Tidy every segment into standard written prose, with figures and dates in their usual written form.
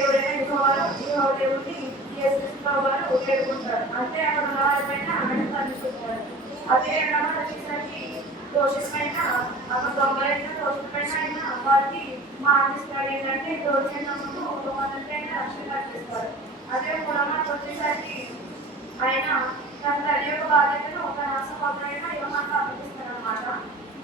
దేవుడైన యెహోవా దేవుడిని యేసుక్రీస్తు వారు వేడుకుంటారు. అంటే అక్కడ ఉన్న వారిపైన ఆయన కనిపిస్తారు. అదే రకమైన వచ్చేసరికి దోషమైన అక్కడ దొంగలైన దోషులపైన ఆయన వారికి మానిస్తాడు. ఏంటంటే దోషమైనప్పుడు వాళ్ళపైన రక్షణ కల్పిస్తారు. అదే పురాణానికి వచ్చేసరికి ఆయన తన తల్లి యొక్క బాధ్యతను ఒక నష్టపోతున్న యోహానికి అప్పగిస్తారు అనమాట.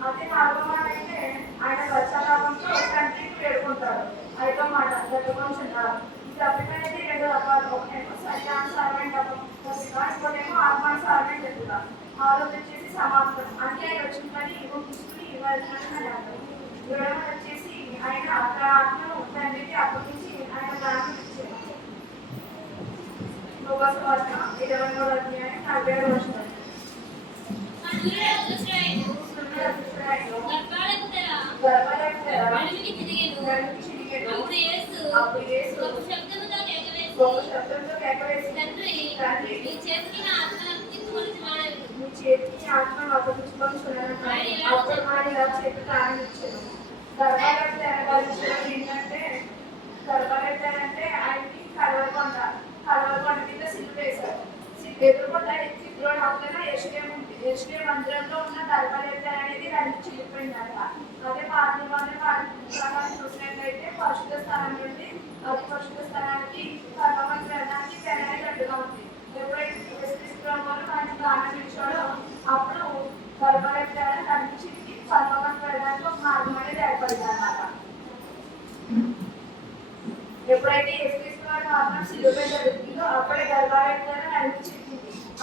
అదే నాలుగో అయితే ఆయన పశ్చాత్తాపంతో తండ్రికి వేడుకుంటాడు. ఐదో మాట జరుగుతుంటారు. ఈ తప్పిక అనేది రెండు రకాలు. ఒకటేమో సత్యానుసారమైన ఇంకోటేమో ఆత్మానుసారమైన జరుగుత. ఆరోగ్యం వచ్చేసి సమాప్తం అంటే ఆయన వచ్చిన పని ముగించుకుని వెళ్తున్నాడని అంటారు. ఏడవ వచ్చేసి ఆయన అక్కడ ఆత్మను తండ్రికి అప్పగించి ఆయన ప్రాణం ఇచ్చారు. 23వ అధ్యాయం 47వ వచనం. అప్పుడు యేసు గొప్ప శబ్దంతో కేకవేసి తండ్రి నీ చేతికి ఆత్మను అప్పగించుకొనిచున్నానన్నాడు. అప్పుడు ఆయన ఇలా చెప్పి ప్రారంభించాడు. గర్భాలెత్తారంటే ఏంటంటే గర్భాలెత్తారంటే ఆయనకి కలవకొండ మీద సిలువ వేశారు. ఎదురుకొండ సిలువ పక్కన యెరూషలేము మందిరంలో ఉన్న గర్భాలెత్తారు అనేది దానికి చిరిగిపోయిందట. అదే పాత నిబంధన ప్రకారం చూసినట్లయితే పరిశుద్ధ స్థానం నుండి అది పరిశుద్ధ స్థానానికి పరలోకానికి వెళ్ళడానికి తెరని గడ్డుగా ఉంది. ఎప్పుడైతే మనకి దానం ఇచ్చాడో అప్పుడు గర్భాలెత్తారని దానికి చిరిగి పరలోకానికి వెళ్ళడానికి ఒక మార్గం అనేది ఏర్పడింది అన్నమాట. ఎప్పుడైతే యేసుక్రీస్తు వారి ఆత్మ సిలువ జరుగుతుందో అప్పుడే గర్భాలెత్తారని అనిపించింది.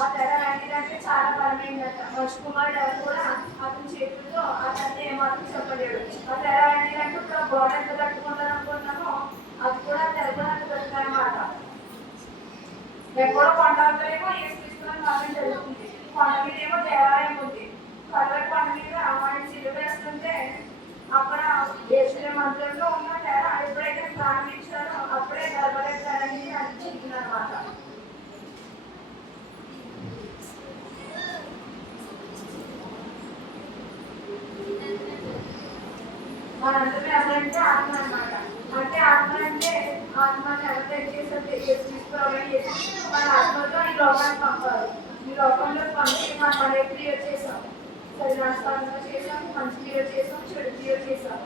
ఆ తెర ఏంటంటే చాలా బలమైందట. మనిషి కుమారుడు ఎవరు కూడా అతని చేతుల్లో అతన్ని ఏమాత్రం చెప్పలేడు. ఆ తెర ఏంటంటే ఇప్పుడు గోడ ఎంత కట్టుకుంటారు అనుకుంటున్నామో అది కూడా తెర కూడా అంత కట్టుతారన్నమాట. ఎక్కడో కొండలతో యేసుక్రీస్తుని మాత్రం జరుగుతుంది. కొండ మీద ఏమో దేవాలయం ఉంది. కర్రల కొండ మీద ఆయన సిలువ వేస్తుంటే అక్కడ యెరూషలేము మందిరంలో ఉన్న తెర ఎప్పుడైతే ప్రారంభించారో అప్పుడే గర్భాలెత్తారని అనిపించింది అన్నమాట. మనందరం ఎవరంటే ఆత్మ అన్నమాట. అంటే ఆత్మ అంటే ఆత్మని ఎవరు తీసుకోవాలని మన ఆత్మతో ఈ లోకాన్ని పంపారు. ఈ లోకంలో పంపి మనం క్లియర్ చేసాం. సరినాస్తానంగా చేసాం, మంచి క్లియర్ చేసాం, చెడు క్లియర్ చేసాం.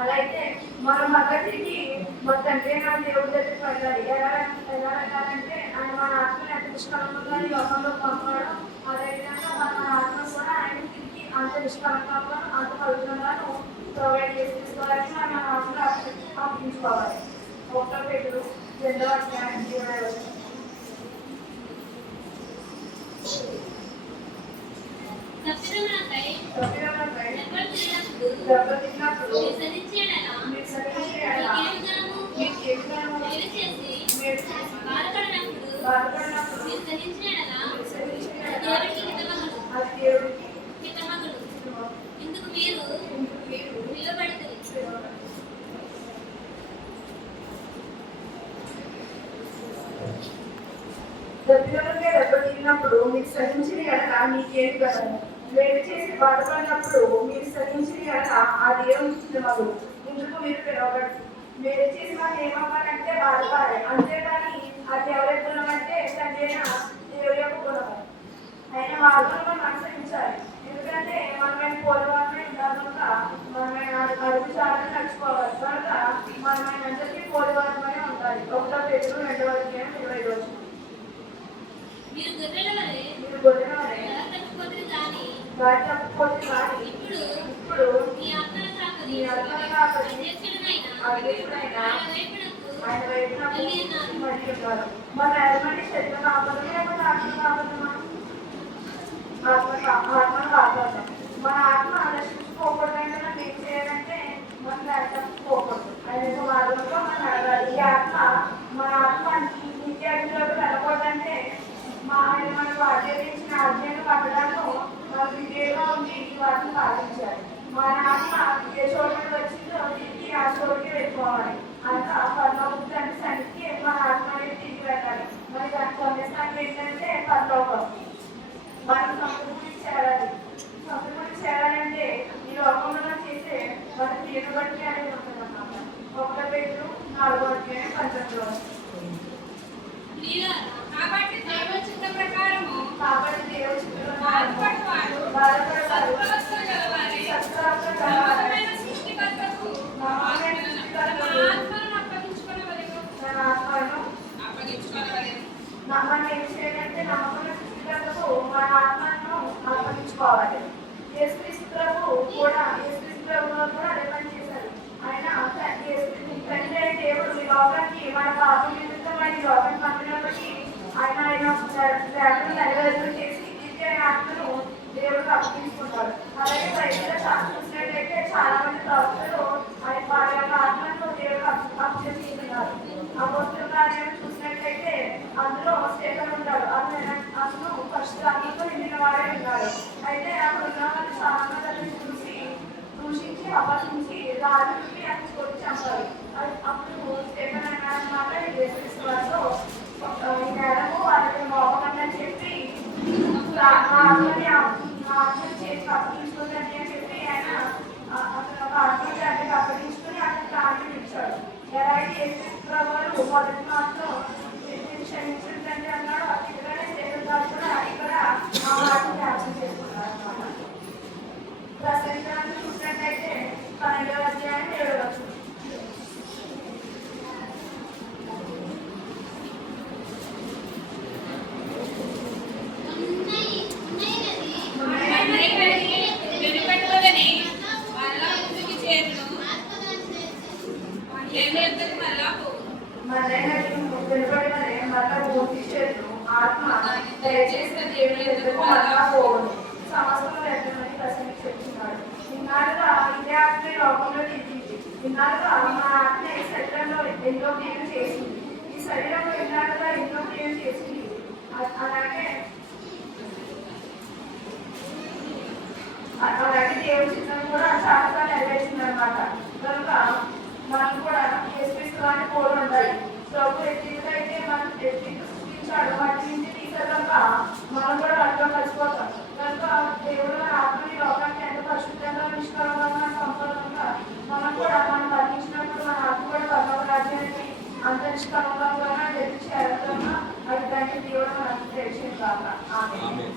అలా అయితే మనం మగటికి మన తండ్రి మన దేవుడి దగ్గరికి వెళ్ళాలి. ఎలా వెళ్ళాలంటే ఆయన మన ఆత్మని ఎంత నిష్కలంగా ఈ లోకంలో పంపాడో అదేవిధంగా మన ఆత్మ కూడా ఆయన తిరిగి అంత నిష్కలంగా అంత పవిత్రంగాను ప్రొవైడ్ చేసి తీసుకోవాలని మన ఆత్మను అప్పగించుకోవాలి. 1 పేతురు 2వ అధ్యాయం 20వ వచనం. ఇందుకు మీరు నిలబడి దెబ్బతిన్నప్పుడు మీకు సహించిన ఎడల మీకేమి కదా. వేడి చేసి బాధపడినప్పుడు మీరు సహించిన ఎడల అది ఏమి మగుడు. ఇందుకు మీరు పిలవబడి వేడి చేసి మనం ఏమవ్వాలంటే బాధపడాలి. అంతేగాని అది ఎవరి గుణం అంటే తండ్రి దేవుడి యొక్క గుణం. ఆయన మార్గంలో మనం అనుసరించాలి. ఎందుకంటే మనమైన పోలివారమే కనుక మనమైన అడుగు చాలని నడుచుకోవాలి. కనుక మనమైన అందరికీ పోలివారమే ఉండాలి. 1 పేతురు 2వ అధ్యాయం 25వ వచనం. మీరు గొర్రెల వలె తప్పిపోతే కానీ ఇప్పుడు మీ ఆత్మను కాపరి అధ్యక్షుడైన ఆయన వైపునకు మళ్ళీ ఉన్నారు. మన ఎలాంటి శరీర కాపలమే మన ఆత్మ కాపలమా? ఆత్మను కాపాడతాం. మన ఆత్మ నశించుకోకూడదంటే మనం ఏం చేయాలంటే మనం తప్పిపోకూడదు. ఆయన యొక్క మార్గంలో మనం నడవాలి. ఈ ఆత్మ మన ఆత్మ నిత్యాగ్నిలోకి వెళ్ళకూడదంటే ఆయన మనకు ఆచరించిన ఆజ్ఞను పట్టడాలను మనకు విజయంగా ఉండి ఈ వాటిని పాటించాలి. మన ఆత్మ ఏ చోటుకి వచ్చిందో తిరిగి ఆ చోటుకి వెళ్ళిపోవాలి. అంత పరలోకానికి సన్నిధికి మన ఆత్మ అనేది తిరిగి వెళ్ళాలి. మరి దాని గమ్యస్థానం ఏంటంటే పరలోకం. మనం సంతృప్తి చేయాలి. సంతృప్తి చేయాలంటే ఈ లోకంలో చేసే మన తీరు బట్టి అనేది ఉంటుందన్నమాట. 1 పేతురు 4వ అధ్యాయం 19వ వచనం. కాబట్టి దేవుని చిత్త ప్రకారము కాబట్టి దేవుని చిత్తం బాధపడవారు బాధపడవారు సత్ప్రవర్తన గలవారే సత్ప్రవర్తన గలవారే నమ్మకమైన సృష్టికర్తకు నమ్మకమైన తమ సృష్టికర్తకు ఆత్మలను అప్పగించుకొనవలెను. తన ఆత్మను అప్పగించుకొనవలెను. మనం ఏం చేయాలంటే నమ్మకమైన సృష్టికర్తకు మన ఆత్మను అప్పగించుకోవాలి. యేసుక్రీస్తు ప్రభువు కూడా అదే పని చేశారు. ఆయన తండ్రి అయిన దేవుడు ఈ లోకానికి మన పాపం నిమిత్తం ఆయన ఈ లోకానికి పంపినప్పటికీ ఆయన లేఖను నెరవేర్పు చేసి నిత్య ఆత్మను దేవుడికి అప్పగించుకుంటారు. అలాగే బైబిల్లో చూసినట్లయితే చాలా మంది ప్రవక్తలు వారి యొక్క ఆత్మను దేవుడికి అప్పగించుకుంటున్నారు. అపోస్తలుల కార్యాలను చూసినట్లయితే అందులో స్టెఫెన్ ఉంటాడు. అతను పరిశుద్ధాత్మతో నిండిన వాడే ఉన్నాడు. అయితే అక్కడ ఉన్న వాళ్ళు చాలా మంది చూసి దూషించి అపహరించి రాజుకి అతను కొట్టి చంపారు. అప్పుడు స్టెఫెన్ అన్నమాట యేసుక్రీస్తువారితో ఈ నేరము వాళ్ళకి మోపకండి చెప్పి ఆత్మని చేసి అప్పగించుకుందని అని చెప్పి ఆయన అతను ఒక ఆత్మకి అప్పగించుకుని అతను ప్రాణం ఇచ్చాడు. ఎలా అయితే యేసుక్రీస్తు వారు మొదటి మాత్రం క్షమించండి అన్నాడు. అతిగానే స్టెఫెన్ గారు కూడా ఇక్కడ ఆ మాటను జ్ఞాపకం చేసుకున్నారు అన్నమాట. ప్రసంగాన్ని చూసినట్లయితే 12వ అధ్యాయం 7వ వచనం. వెనుకట్టువలెనే మరలా ముందుకు చేరును. దేవుని యొద్దకు మరలా పోవును. వెలువడినదే మరలా పూర్తి చేతులు ఆత్మ దయచేసిన దేవుని ఎదుగు మరలా పోవును. సమస్తము వ్యర్థమని ప్రసంగి చెప్తున్నాడు. ఇన్నాళ్ళుగా ఇదే ఆత్మ లోకంలో నిలిచింది. ఇన్నాళ్ళుగా మన ఆత్మ ఈ శరీరంలో ఎన్నో క్రియలు చేసింది. ఈ శరీరంలో ఇన్నాళ్ళుగా ఎన్నో క్రియలు చేసింది. అలాగే దేవుడి చిత్రం కూడా చాలా నెరవేర్చింది అనమాట. కనుక మనం కూడా యేసుక్రీస్తు వారిని పోలి ఉండాలి. ప్రభు ఎత్తికైతే మనం ఎత్తికి సృష్టించాడు. వాటి నుంచి తీసే కనుక మనం కూడా వాటిలో కలిసిపోతాం. కనుక దేవుడు మన ఆత్మని లోకానికి ఎంత పరిశుద్ధంగా నిష్కలంగా పంపాలి కనుక మనం కూడా మనం వర్ణించినప్పుడు మన ఆత్మ కూడా పరలోక రాజ్యానికి అంత నిష్కలంగా జరిగించే అది దానికి దేవుడు మనకు తెలిసింది కాక. ఆమె